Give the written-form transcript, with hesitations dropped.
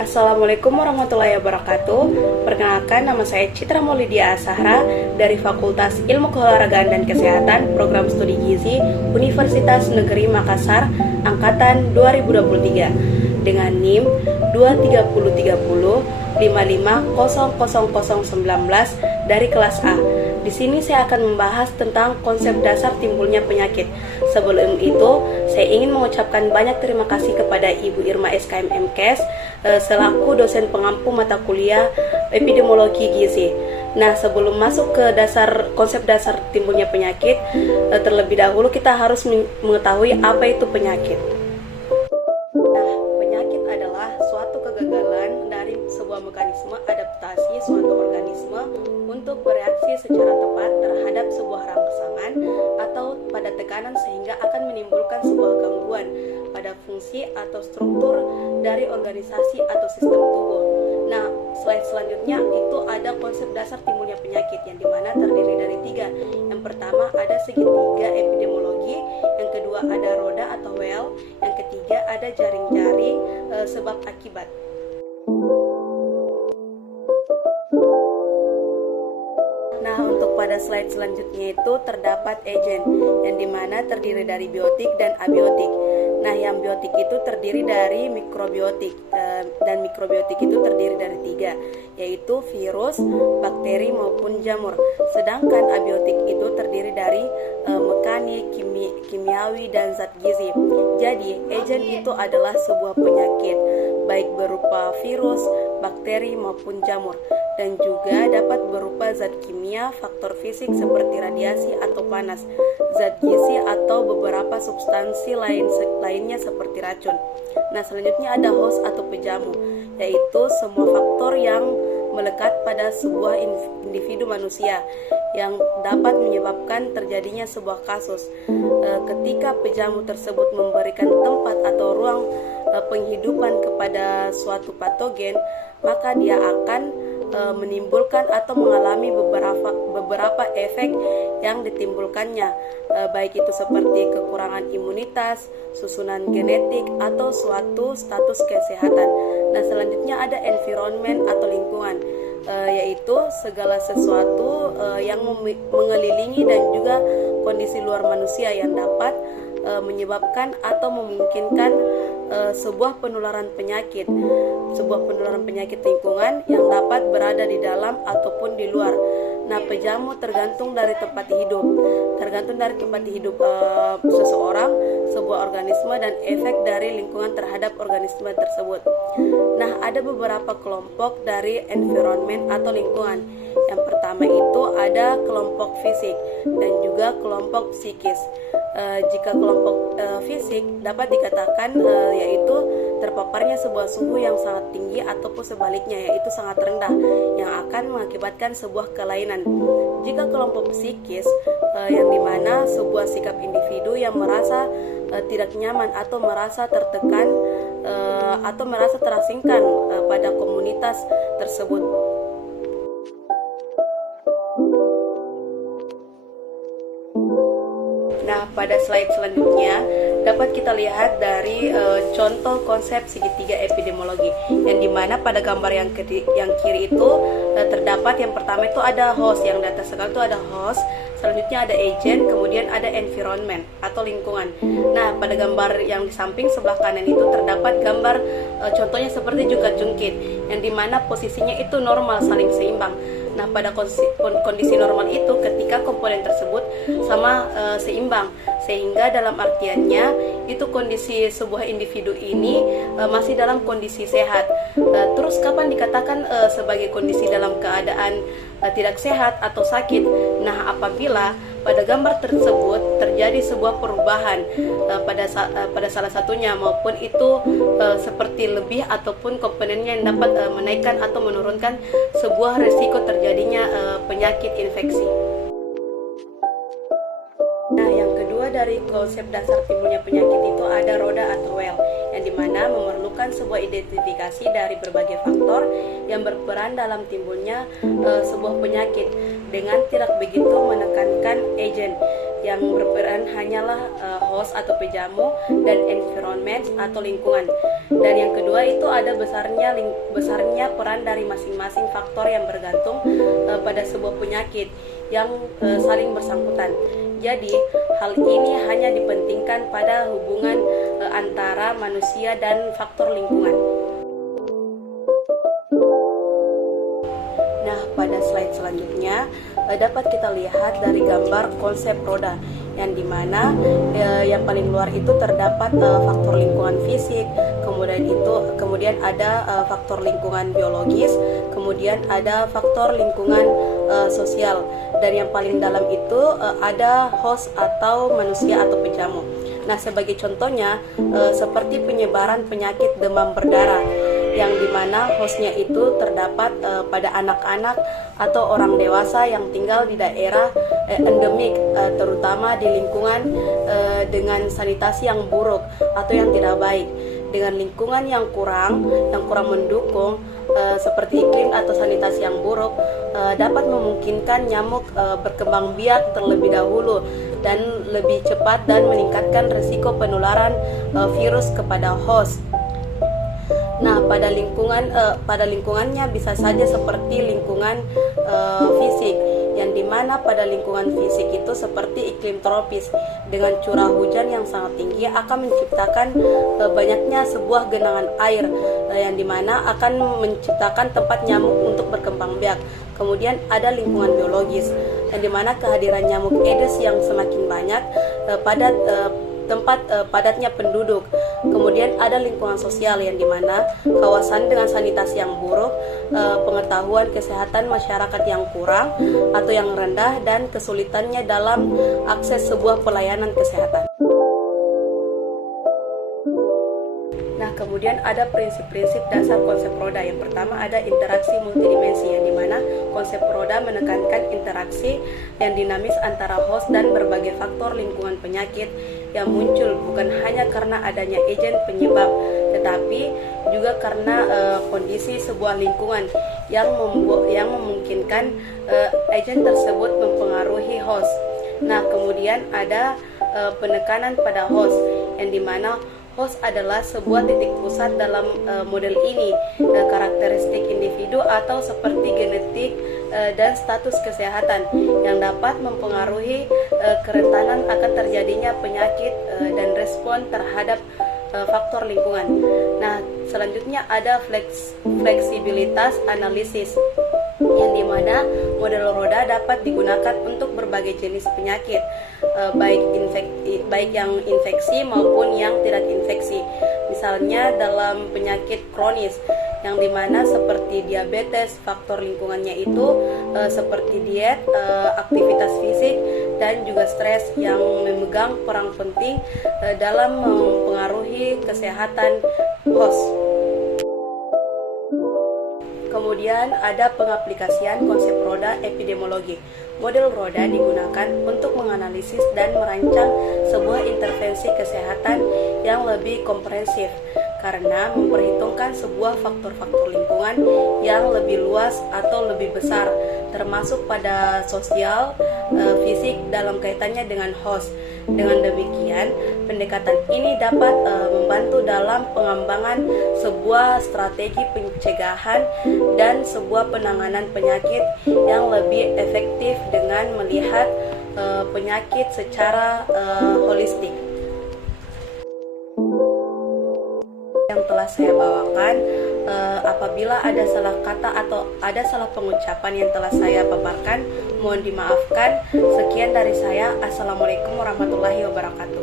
Assalamualaikum warahmatullahi wabarakatuh. Perkenalkan, nama saya Citra Maulidia Asahra dari Fakultas Ilmu Keolahragaan dan Kesehatan Program Studi Gizi Universitas Negeri Makassar Angkatan 2023 dengan NIM 23030550019 dari kelas A. Di sini saya akan membahas tentang konsep dasar timbulnya penyakit. Sebelum itu, saya ingin mengucapkan banyak terima kasih kepada Ibu Irma SKM MKes selaku dosen pengampu mata kuliah epidemiologi gizi. Nah, sebelum masuk ke konsep dasar timbulnya penyakit, terlebih dahulu kita harus mengetahui apa itu penyakit. Nah, penyakit adalah suatu kegagalan dari sebuah mekanisme adaptasi suatu organisme untuk bereaksi secara tepat terhadap sebuah rangsangan atau pada tekanan sehingga akan menimbulkan sebuah gangguan pada fungsi atau struktur dari organisasi atau sistem tubuh. Nah, slide selanjutnya itu ada konsep dasar timbulnya penyakit yang dimana terdiri dari 3. Yang pertama ada segitiga epidemiologi, yang kedua ada roda atau well, yang ketiga ada jaring-jaring sebab akibat. Nah, untuk pada slide selanjutnya itu terdapat agen yang dimana terdiri dari biotik dan abiotik. Nah, yang biotik itu terdiri dari mikrobiotik dan mikrobiotik itu terdiri dari 3, yaitu virus, bakteri maupun jamur. Sedangkan abiotik itu terdiri dari mekanik, kimiawi dan zat gizi. Jadi, agen itu adalah sebuah penyakit baik berupa virus, bakteri maupun jamur, dan juga dapat berupa zat kimia, faktor fisik seperti radiasi atau panas, zat gizi atau beberapa substansi lainnya seperti racun. Nah, selanjutnya ada host atau pejamu, yaitu semua faktor yang melekat pada sebuah individu manusia yang dapat menyebabkan terjadinya sebuah kasus. Ketika pejamu tersebut memberikan tempat atau ruang penghidupan kepada suatu patogen, maka dia akan menimbulkan atau mengalami beberapa efek yang ditimbulkannya, baik itu seperti kekurangan imunitas, susunan genetik, atau suatu status kesehatan. Nah, selanjutnya ada environment atau lingkungan, yaitu segala sesuatu yang mengelilingi dan juga kondisi luar manusia yang dapat menyebabkan atau memungkinkan sebuah penularan penyakit lingkungan yang dapat berada di dalam ataupun di luar. Nah, pejamu tergantung dari tempat hidup seseorang, sebuah organisme, dan efek dari lingkungan terhadap organisme tersebut. Nah, ada beberapa kelompok dari environment atau lingkungan. Yang pertama itu ada kelompok fisik dan juga kelompok psikis. Jika kelompok fisik dapat dikatakan yaitu terpaparnya sebuah suhu yang sangat tinggi ataupun sebaliknya yaitu sangat rendah yang akan mengakibatkan sebuah kelainan. Jika kelompok psikis yang dimana sebuah sikap individu yang merasa tidak nyaman atau merasa tertekan atau merasa terasingkan pada komunitas tersebut. Nah, pada slide selanjutnya dapat kita lihat dari contoh konsep segitiga epidemiologi yang dimana pada gambar yang kiri itu terdapat yang pertama itu ada host, yang di atas sekali itu ada host, selanjutnya ada agent, kemudian ada environment atau lingkungan. Nah, pada gambar yang di samping sebelah kanan itu terdapat gambar contohnya seperti jungkat-jungkit yang dimana posisinya itu normal, saling seimbang. Nah, pada kondisi normal itu ketika komponen tersebut sama seimbang, sehingga dalam artiannya itu kondisi sebuah individu ini masih dalam kondisi sehat. Terus kapan dikatakan sebagai kondisi dalam keadaan tidak sehat atau sakit? Nah, apabila pada gambar tersebut terjadi sebuah perubahan pada salah satunya, maupun itu seperti lebih ataupun komponennya yang dapat menaikkan atau menurunkan sebuah resiko terjadinya penyakit infeksi. Nah, yang kedua dari konsep dasar timbulnya penyakit itu ada roda atau well, yang dimana memerlukan sebuah identifikasi dari berbagai faktor yang berperan dalam timbulnya sebuah penyakit dengan tidak begitu menekankan agen. yang berperan hanyalah host atau pejamu dan environment atau lingkungan. Dan yang kedua itu ada besarnya peran dari masing-masing faktor yang bergantung pada sebuah penyakit yang saling bersangkutan. Jadi hal ini hanya dipentingkan pada hubungan antara manusia dan faktor lingkungan. Nah, pada slide selanjutnya dapat kita lihat dari gambar konsep roda, yang dimana yang paling luar itu terdapat faktor lingkungan fisik, kemudian ada faktor lingkungan biologis, kemudian ada faktor lingkungan sosial, dan yang paling dalam itu ada host atau manusia atau pejamu. Nah, sebagai contohnya seperti penyebaran penyakit demam berdarah, yang dimana hostnya itu terdapat pada anak-anak atau orang dewasa yang tinggal di daerah endemik, terutama di lingkungan dengan sanitasi yang buruk atau yang tidak baik. Dengan lingkungan yang kurang mendukung, seperti iklim atau sanitasi yang buruk, dapat memungkinkan nyamuk berkembang biak terlebih dahulu dan lebih cepat dan meningkatkan risiko penularan virus kepada host. Nah, pada lingkungannya bisa saja seperti lingkungan fisik, yang dimana pada lingkungan fisik itu seperti iklim tropis dengan curah hujan yang sangat tinggi akan menciptakan banyaknya sebuah genangan air, yang dimana akan menciptakan tempat nyamuk untuk berkembang biak. Kemudian ada lingkungan biologis, yang dimana kehadiran nyamuk Aedes yang semakin banyak pada tempat padatnya penduduk. Kemudian ada lingkungan sosial, yang dimana kawasan dengan sanitasi yang buruk, pengetahuan kesehatan masyarakat yang kurang atau yang rendah, dan kesulitannya dalam akses sebuah pelayanan kesehatan. Nah, kemudian ada prinsip-prinsip dasar konsep roda. Yang pertama ada interaksi multidimensi, yang dimana konsep roda menekankan interaksi yang dinamis antara host dan berbagai faktor lingkungan penyakit yang muncul bukan hanya karena adanya agen penyebab, tetapi juga karena kondisi sebuah lingkungan yang memungkinkan agen tersebut mempengaruhi host. Nah, kemudian ada penekanan pada host, yang dimana host adalah sebuah titik pusat dalam model ini, karakteristik individu atau seperti genetik dan status kesehatan yang dapat mempengaruhi kerentanan akan terjadinya penyakit dan respon terhadap faktor lingkungan. Nah, selanjutnya ada fleksibilitas analisis, yang dimana model roda dapat digunakan untuk berbagai jenis penyakit, baik yang infeksi maupun yang tidak infeksi. Misalnya dalam penyakit kronis, yang dimana seperti diabetes, faktor lingkungannya itu seperti diet, aktivitas fisik, dan juga stres yang memegang peran penting dalam mempengaruhi kesehatan host. Kemudian ada pengaplikasian konsep roda epidemiologi. Model roda digunakan untuk menganalisis dan merancang sebuah intervensi kesehatan yang lebih komprehensif karena memperhitungkan sebuah faktor-faktor lingkungan yang lebih luas atau lebih besar, termasuk pada sosial, fisik dalam kaitannya dengan host. Dengan demikian, pendekatan ini dapat membantu dalam pengembangan sebuah strategi pencegahan dan sebuah penanganan penyakit yang lebih efektif dengan melihat penyakit secara holistik. Yang telah saya bawakan, apabila ada salah kata atau ada salah pengucapan yang telah saya paparkan, mohon dimaafkan. Sekian dari saya. Assalamualaikum warahmatullahi wabarakatuh.